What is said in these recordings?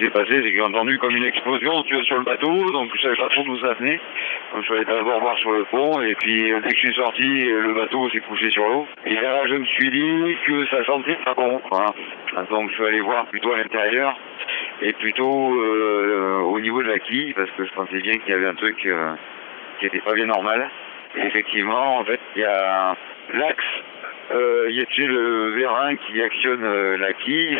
qui s'est passé, c'est que j'ai entendu comme une explosion sur le bateau, donc je savais pas trop d'où ça venait. Donc je suis allé d'abord voir sur le pont, et puis dès que je suis sorti, le bateau s'est couché sur l'eau. Et là, je me suis dit que ça sentait pas bon, quoi. Donc je suis allé voir plutôt à l'intérieur, et plutôt au niveau de la quille, parce que je pensais bien qu'il y avait un truc qui était pas bien normal. Et effectivement, en fait, il y a l'axe, il y a le vérin qui actionne la quille,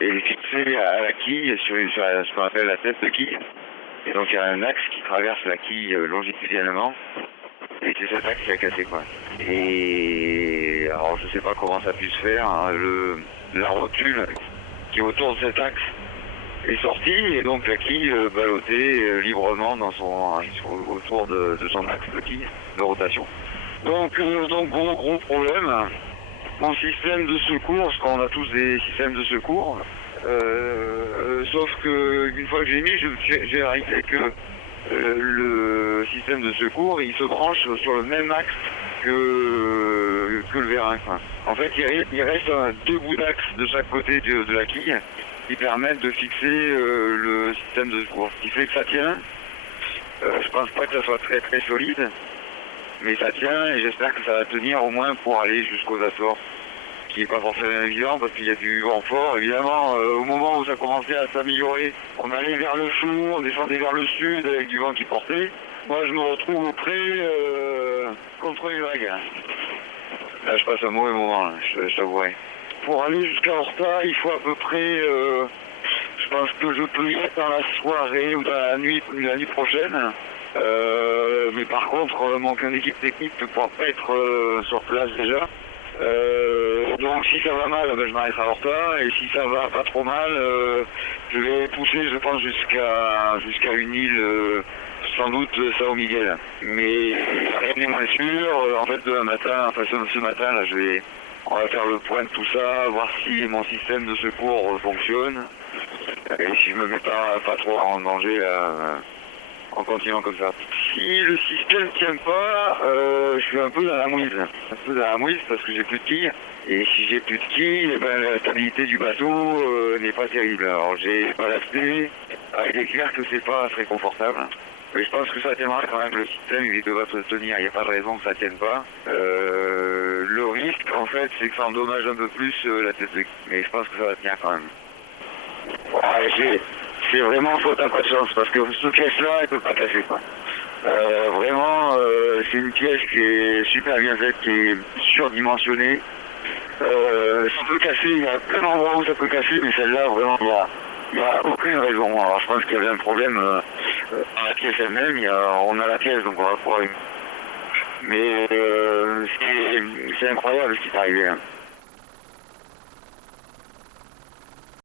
et il est fixé à la quille sur ce qu'on appelle la tête de quille. Et donc il y a un axe qui traverse la quille longitudinalement, et c'est cet axe qui a cassé, quoi. Et alors je sais pas comment ça a pu se faire, hein, la rotule qui est autour de cet axe est sortie, et donc la quille ballottait librement autour de son axe de quille de rotation. Donc gros problème. Mon système de secours, parce qu'on a tous des systèmes de secours, sauf que une fois que j'ai mis, j'ai réalisé que le système de secours, il se branche sur le même axe que le vérin, quoi. En fait, il reste deux bouts d'axe de chaque côté de la quille qui permettent de fixer le système de secours. Ce qui fait que ça tient. Je pense pas que ça soit très très solide, mais ça tient, et j'espère que ça va tenir au moins pour aller jusqu'aux Açores, ce qui n'est pas forcément évident parce qu'il y a du vent fort. Évidemment, au moment où ça commençait à s'améliorer, on allait vers le sud, on descendait vers le sud avec du vent qui portait. Moi, je me retrouve au près contre les vagues. Là, je passe un mauvais moment, là, je t'avouerai. Pour aller jusqu'à Horta, il faut à peu près... je pense que je peux y être dans la soirée ou dans la nuit prochaine. Mais par contre, mon équipe technique ne pourra pas être sur place déjà. Donc si ça va mal, je m'arrêterai à Horta, et si ça va pas trop mal, je vais pousser, je pense, jusqu'à une île, sans doute Sao Miguel. Mais rien n'est moins sûr. En fait, demain matin, enfin ce matin, là, on va faire le point de tout ça, voir si mon système de secours fonctionne, et si je me mets pas trop en danger en continuant comme ça. Si le système ne tient pas, je suis un peu dans la mouise. Parce que j'ai plus de quilles. Et si j'ai plus de quilles, la stabilité du bateau n'est pas terrible. Alors j'ai balancé avec des clairs que c'est pas très confortable. Mais je pense que ça tiendra quand même, le système, il devrait se tenir, il n'y a pas de raison que ça tienne pas. Le risque, en fait, c'est que ça endommage un peu plus la tête de quille. Mais je pense que ça va tenir quand même. C'est vraiment faute à pas de chance, parce que cette pièce-là, elle peut pas casser, quoi. Vraiment, c'est une pièce qui est super bien faite, qui est surdimensionnée. Ça peut casser, il y a plein d'endroits où ça peut casser, mais celle-là, vraiment, il n'y a aucune raison. Alors je pense qu'il y avait un problème à la pièce elle-même. On a la pièce, donc on va pouvoir... Mais c'est incroyable ce qui est arrivé, hein.